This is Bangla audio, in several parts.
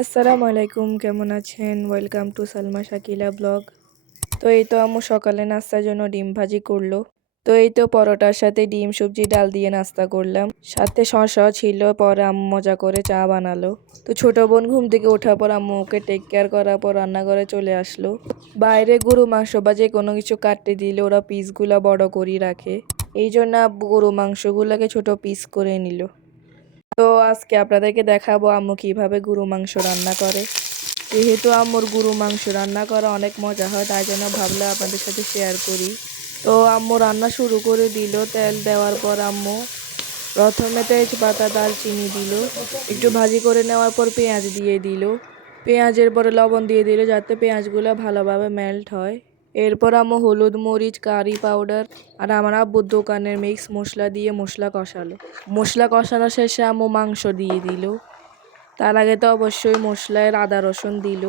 আসসালামু আলাইকুম, কেমন আছেন? Welcome to Salma Shakila blog. তো এই তো আম্মু সকালে নাস্তার জন্য ডিম ভাজি করলো। তো এই তো পরোটার সাথে ডিম সবজি ডাল দিয়ে নাস্তা করলাম, সাথে শসাও ছিল। পরে আম্মু মজা করে চা বানালো। তো ছোট বোন ঘুম থেকে ওঠার পর আম্মু ওকে টেক কেয়ার করার পর রান্নাঘরে চলে আসলো। বাইরে গরু মাংস বা যে কোনো কিছু কাটতে দিলে ওরা পিসগুলা বড় করে রাখে, এই জন্য আব্বু গরু মাংসগুলোকে ছোট পিস করে নিল। তো আজকে আপনাদেরকে দেখাবো আম্মু কিভাবে গরু মাংস রান্না করে। যেহেতু আম্মুর গরু মাংস রান্না করা অনেক মজা হয়, তাই জন্য ভাবলাম আপনাদের সাথে শেয়ার করি। তো আম্মু রান্না শুরু করে দিল। তেল দেওয়ার পর আম্মু প্রথমে তেজপাতা দারচিনি দিল, একটু ভাজি করে নেওয়ার পর পেঁয়াজ দিয়ে দিল। পেঁয়াজের পরে লবণ দিয়ে দিল যাতে পেঁয়াজগুলো ভালোভাবে মেল্ট হয়। এরপর আম্মু হলুদ মরিচ কারি পাউডার আর আমার আব্বুর দোকানের মিক্স মশলা দিয়ে মশলা কষালো। মশলা কষানো শেষে আম্মু মাংস দিয়ে দিল। তার আগে তো অবশ্যই মশলায় আদা রসুন দিল।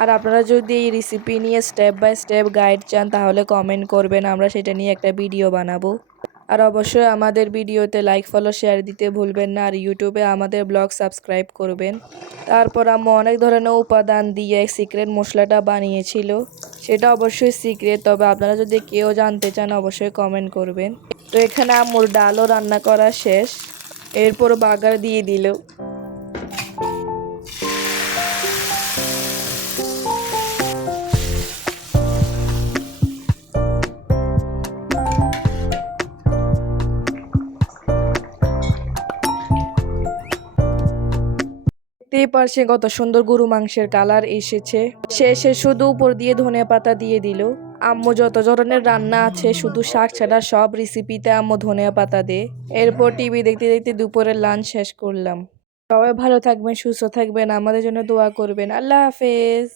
আর আপনারা যদি এই রেসিপি নিয়ে স্টেপ বাই স্টেপ গাইড চান তাহলে কমেন্ট করবেন, আমরা সেটা নিয়ে একটা ভিডিও বানাবো। আর অবশ্যই আমাদের ভিডিওতে লাইক ফলো শেয়ার দিতে ভুলবেন না। আর ইউটিউবে আমাদের ব্লগ সাবস্ক্রাইব করবেন। তারপর আম্মু অনেক ধরনের উপাদান দিয়ে সিক্রেট মশলাটা বানিয়েছিল, সেটা অবশ্যই সিক্রেট, তবে আপনারা যদি কেউ জানতে চান অবশ্যই কমেন্ট করবেন। তো এখানে আম্মুর ডালও রান্না করা শেষ, এরপর বাগার দিয়ে দিল। দেখতেই পারছেন কত সুন্দর গরু মাংসের কালার এসেছে। শেষে শুধু উপর দিয়ে ধনেপাতা দিয়ে দিল। আম্মু যত ধরনের রান্না আছে শুধু শাক ছাড়া সব রেসিপিতে আম্মু ধনিয়া পাতা দে। এরপর টিভি দেখতে দেখতে দুপুরের লাঞ্চ শেষ করলাম। সবাই ভালো থাকবেন, সুস্থ থাকবেন, আমাদের জন্য দোয়া করবেন। আল্লাহ হাফেজ।